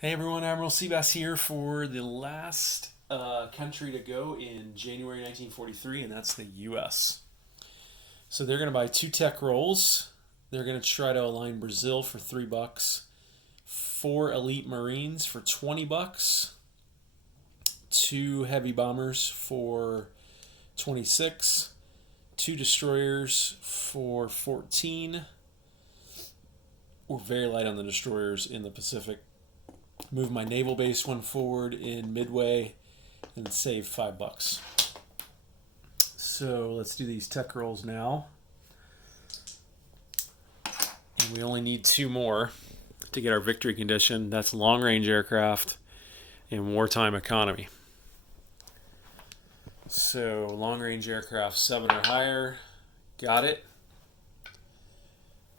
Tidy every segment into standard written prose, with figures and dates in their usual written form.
Hey everyone, Admiral Seabass here for the last country to go in January 1943, and that's the US. So they're going to buy two tech rolls. They're going to try to align Brazil for $3, four elite Marines for $20, two heavy bombers for 26, two destroyers for 14. We're very light on the destroyers in the Pacific. Move my naval base one forward in Midway and save $5. So let's do these tech rolls now. And we only need two more to get our victory condition. That's long range aircraft and wartime economy. So long range aircraft 7 or higher, got it.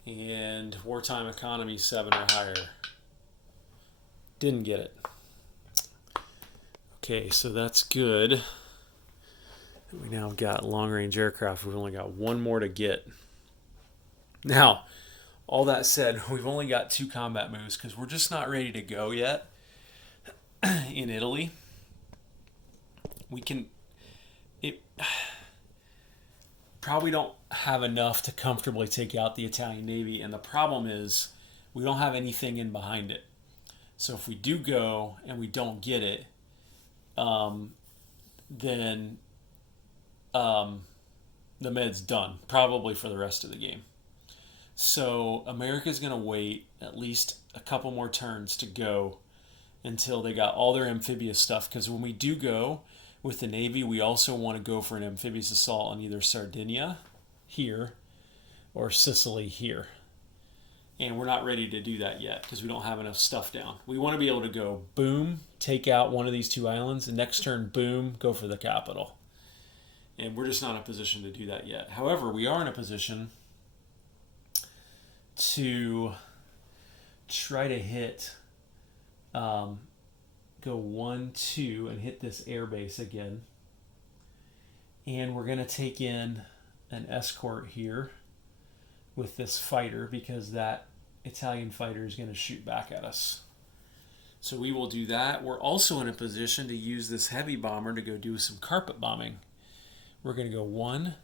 And wartime economy 7 or higher. Didn't get it. Okay, so that's good. We now got long-range aircraft. We've only got one more to get. Now, all that said, we've only got 2 combat moves because we're just not ready to go yet in Italy. It probably don't have enough to comfortably take out the Italian Navy, and the problem is we don't have anything in behind it. So if we do go and we don't get it, then the med's done, probably for the rest of the game. So America's going to wait at least a couple more turns to go until they got all their amphibious stuff, because when we do go with the Navy, we also want to go for an amphibious assault on either Sardinia here or Sicily here. And we're not ready to do that yet because we don't have enough stuff down. We want to be able to go, boom, take out one of these 2 islands, and next turn, boom, go for the capital. And we're just not in a position to do that yet. However, we are in a position to try to hit, go 1, 2, and hit this air base again. And we're going to take in an escort here with this fighter because that Italian fighter is going to shoot back at us. So we will do that. We're also in a position to use this heavy bomber to go do some carpet bombing. We're going to go 1,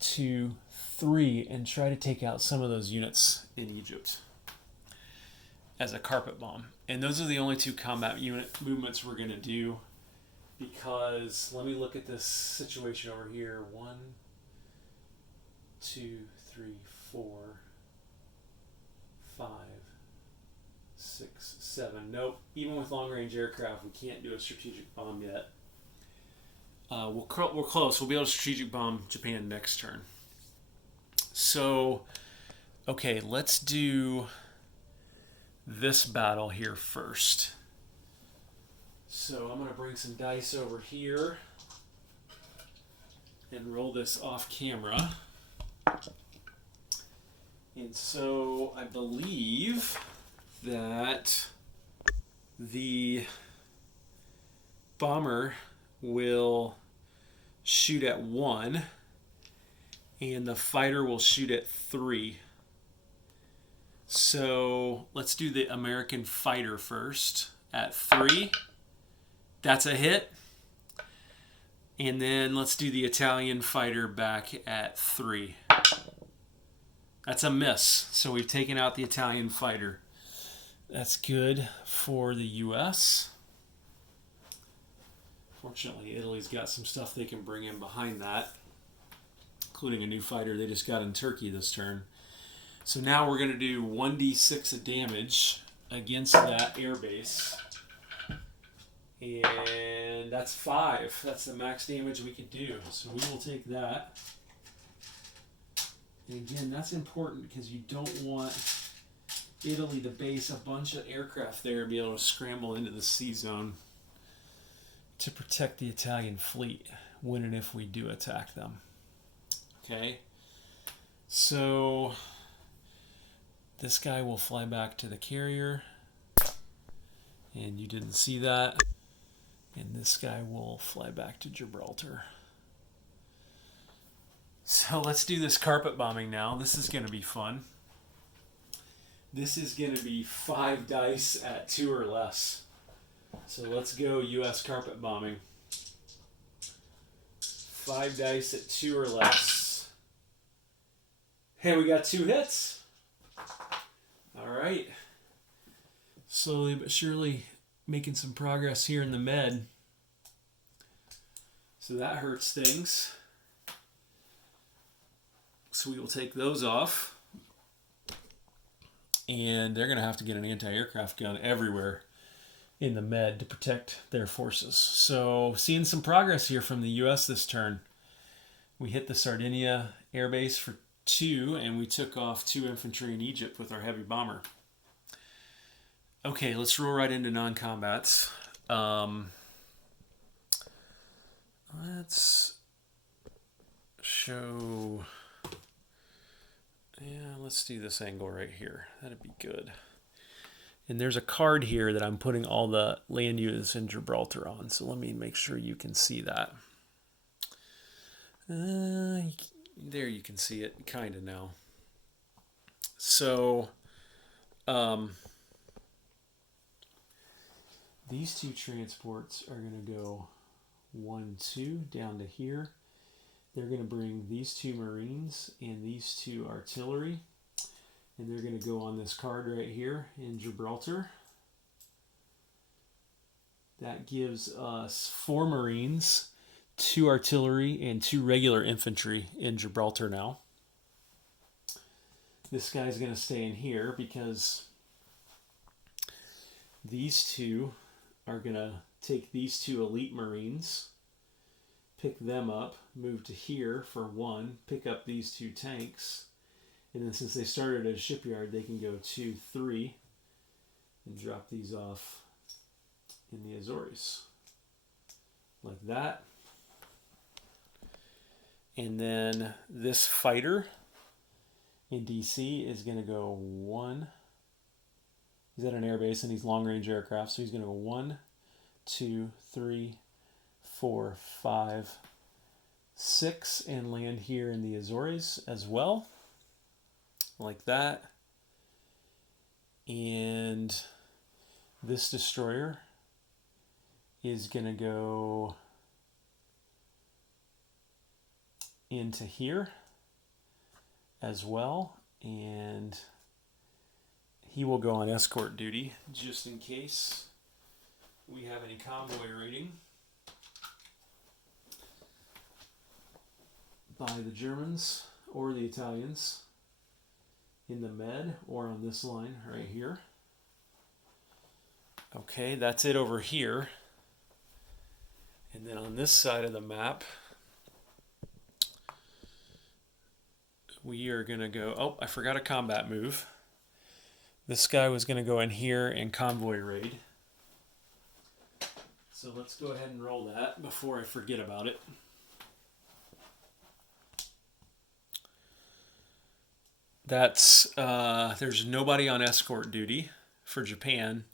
2, 3 and try to take out some of those units in Egypt as a carpet bomb. And those are the only 2 combat unit movements we're going to do, because let me look at this situation over here. 1, 2, 3, 4, 5, 6, 7. Nope. Even with long-range aircraft, we can't do a strategic bomb yet. We're close. We'll be able to strategic bomb Japan next turn. So, okay, let's do this battle here first. So I'm going to bring some dice over here and roll this off camera. And so I believe that the bomber will shoot at 1 and the fighter will shoot at 3. So let's do the American fighter first at 3. That's a hit. And then let's do the Italian fighter back at 3. That's a miss. So we've taken out the Italian fighter. That's good for the US. Fortunately, Italy's got some stuff they can bring in behind that, including a new fighter they just got in Turkey this turn. So now we're going to do 1d6 of damage against that air base. And that's 5. That's the max damage we can do. So we will take that. And again, that's important because you don't want Italy to base a bunch of aircraft there and be able to scramble into the sea zone to protect the Italian fleet when and if we do attack them. Okay, so this guy will fly back to the carrier, and you didn't see that, and this guy will fly back to Gibraltar. So let's do this carpet bombing now. This is going to be fun. This is going to be 5 dice at 2 or less. So let's go U.S. carpet bombing. 5 dice at 2 or less. Hey, we got 2 hits. All right. Slowly but surely making some progress here in the med. So that hurts things. So we will take those off. And they're going to have to get an anti-aircraft gun everywhere in the med to protect their forces. So seeing some progress here from the U.S. this turn. We hit the Sardinia Air Base for 2, and we took off 2 infantry in Egypt with our heavy bomber. Okay, let's roll right into non-combats. Let's show... Yeah, let's do this angle right here. That'd be good. And there's a card here that I'm putting all the land units in Gibraltar on. So let me make sure you can see that. There you can see it kind of now. So these 2 transports are going to go 1, 2 down to here. They're going to bring these 2 Marines and these 2 artillery. And they're going to go on this card right here in Gibraltar. That gives us 4 Marines, 2 artillery, and 2 regular infantry in Gibraltar now. This guy's going to stay in here because these 2 are going to take these 2 elite Marines, pick them up, move to here for 1, pick up these 2 tanks, and then since they started at a shipyard, they can go 2, 3, and drop these off in the Azores. Like that. And then this fighter in DC is going to go 1. He's at an air base and he's long-range aircraft, so he's going to go 1, 2, 3, 4, 5, 6, and land here in the Azores as well. Like that. And this destroyer is going to go into here as well, and he will go on escort duty just in case we have any convoy raiding by the Germans or the Italians in the med or on this line right here. Okay, that's it over here. And then on this side of the map, we are going to go... Oh, I forgot a combat move. This guy was going to go in here and convoy raid. So let's go ahead and roll that before I forget about it. That's... there's nobody on escort duty for Japan.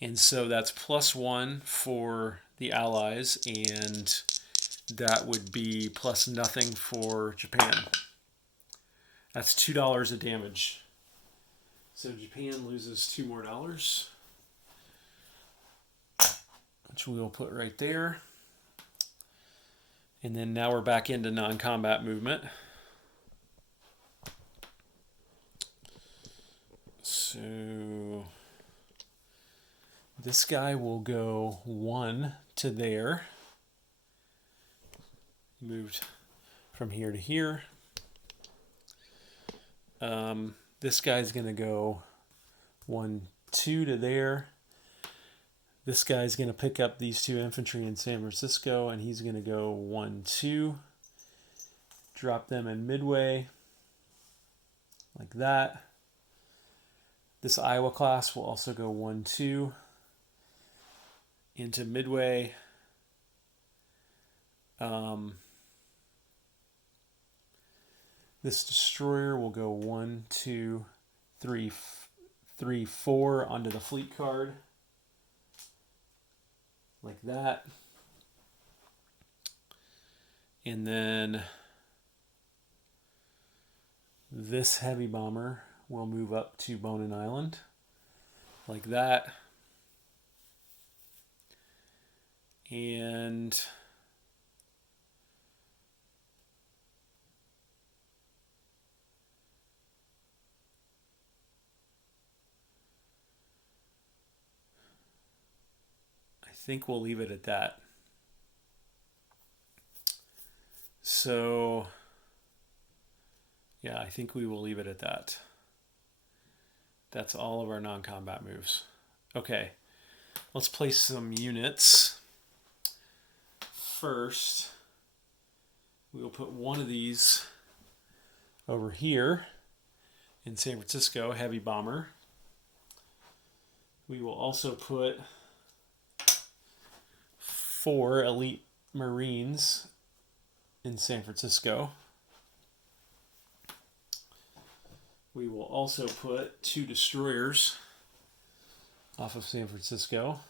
And so that's +1 for the Allies, and that would be plus nothing for Japan. That's $2 of damage. So Japan loses $2 more, which we will put right there. And then now we're back into non-combat movement. So this guy will go 1 to there. Moved from here to here. This guy's going to go 1, 2 to there. This guy's going to pick up these 2 infantry in San Francisco, and he's going to go 1, 2. Drop them in Midway, like that. This Iowa class will also go 1, 2 into Midway. This destroyer will go 1, 2, 3, 4 onto the fleet card, like that. And then this heavy bomber we'll move up to Bonin Island like that. And I think we'll leave it at that. So, yeah, I think we will leave it at that. That's all of our non-combat moves. Okay, let's place some units. First, we will put one of these over here in San Francisco, heavy bomber. We will also put 4 elite Marines in San Francisco. We will also put 2 destroyers off of San Francisco.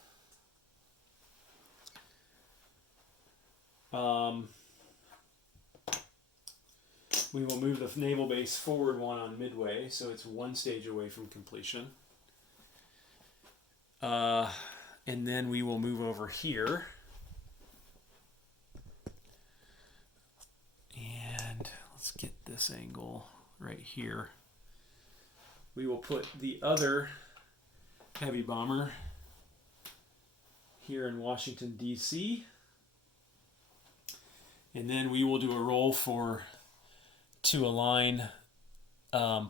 We will move the naval base forward 1 on Midway, so it's 1 stage away from completion. And then we will move over here. And let's get this angle right here. We will put the other heavy bomber here in Washington, D.C. And then we will do a roll to align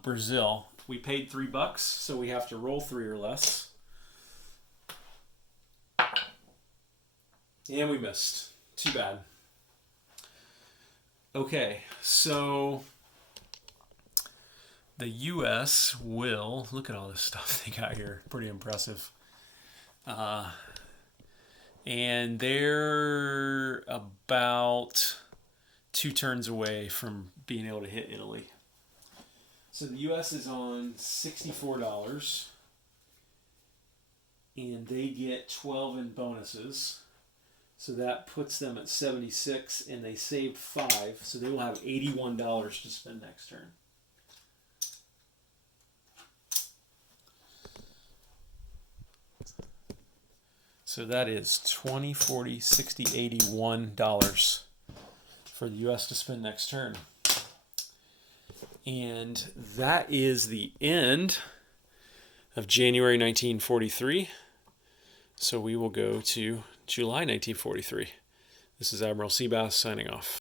Brazil. We paid $3, so we have to roll 3 or less. And we missed. Too bad. Okay, so the U.S. will, look at all this stuff they got here. Pretty impressive. And they're about 2 turns away from being able to hit Italy. So the U.S. is on $64, and they get 12 in bonuses. So that puts them at 76, and they saved 5, so they will have $81 to spend next turn. So that is $20, $40, $60, $81 for the U.S. to spend next turn. And that is the end of January 1943. So we will go to July 1943. This is Admiral Seabass signing off.